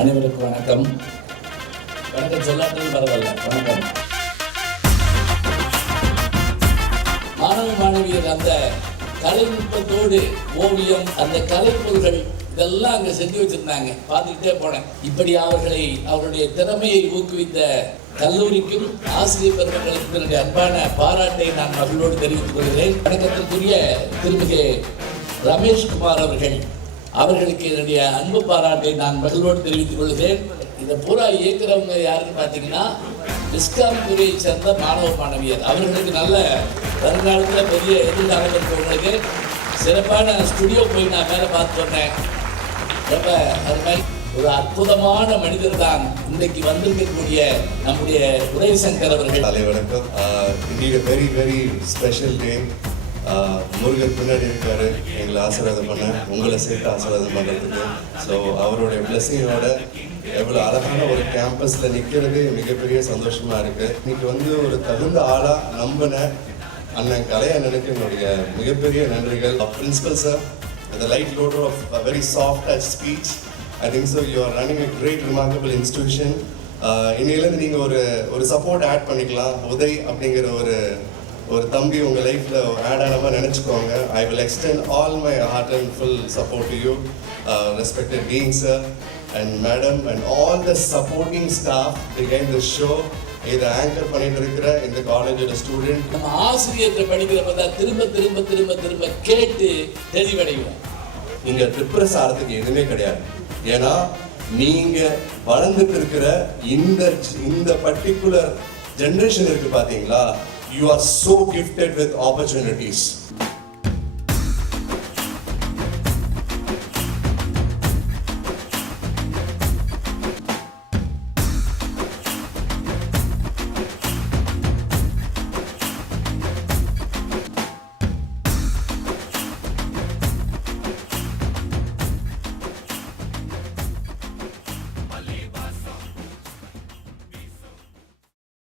அனைவருக்கும் வணக்கம். வணக்கம் சொல்லாட்டது பரவாயில்ல. வணக்கம். மாணவ மாணவியர் அந்த கலைநுட்பத்தோடு ஓவியம், அந்த கலைப்பொருள்கள் இதெல்லாம் அங்கே செஞ்சு வச்சிருந்தாங்க. பார்த்துக்கிட்டே போனேன். இப்படி அவர்களுடைய திறமையை ஊக்குவித்த கல்லூரிக்கும் ஆசிரியர் பெருமக்களுக்கும் என்னுடைய அன்பான பாராட்டை நான் மகிழ்வோடு தெரிவித்துக் கொள்கிறேன். வணக்கத்திற்குரிய திருமிகு ரமேஷ்குமார் அவர்களுக்கு என்னுடைய அன்பு பாராட்டை நான் மகிழ்வோடு தெரிவித்துக் கொள்கிறேன். இந்த பூரா இயக்குறவங்க யாருன்னு பார்த்தீங்கன்னா விஸ்காம் துறையை சேர்ந்த மாணவ மாணவியர். அவர்களுக்கு நல்ல வருங்காலத்தில் பெரிய எதிர்காலம் இருக்கிறவங்களுக்கு சிறப்பான ஸ்டுடியோ போய் நான் வேலை பார்த்து வந்தேன். ரொம்ப அது மாதிரி ஒரு அற்புதமான மனிதர் தான் இன்றைக்கு வந்திருக்கக்கூடிய நம்முடைய உதயசங்கர் அவர்கள். வணக்கம். இன்னைக்கு very very special day. Murugan பின்னாடி இருக்காரு எங்களை ஆசீர்வாதம் பண்ண, உங்களை சேர்த்து ஆசீர்வாதம் பண்ணுறதுக்கு. ஸோ அவருடைய பிளஸிங்கோட எவ்வளோ அழகான ஒரு கேம்பஸில் நிற்கிறது மிகப்பெரிய சந்தோஷமாக இருக்குது. இன்னைக்கு ஒரு தகுந்த ஆளாக நம்பின அண்ணன் கலையண்ணனுக்கு என்னுடைய மிகப்பெரிய நன்றிகள். Principal sir, the light loader of a very soft touch speech. I think so you are running a great remarkable institution. இன்னிலேருந்து நீங்கள் ஒரு சப்போர்ட் ஆட் பண்ணிக்கலாம். உதய் அப்படிங்கிற ஒரு தம்பி உங்கள் லைஃப்பில் ஆட் ஆன மாதிரி நினச்சிக்கோங்க. I will extend all my heart and full support to you, respected Dean sir and madam and all the supporting staff behind the show. இதை ஆங்கர் பண்ணிட்டு இருக்கிற இந்த காலேஜோட ஸ்டூடெண்ட். நம்ம ஆசிரியர்கிட்ட படிக்கிறப்ப தான் திரும்ப திரும்ப திரும்ப திரும்ப கேட்டு தெளிவடைவோம். நீங்க டிப்ரெஸ் ஆகிறதுக்கு எதுவுமே கிடையாது. ஏன்னா நீங்க வளர்ந்துட்டு இருக்கிற இந்த பர்டிகுலர் ஜெனரேஷன் இருக்கு பாத்தீங்களா, you are so gifted with opportunities.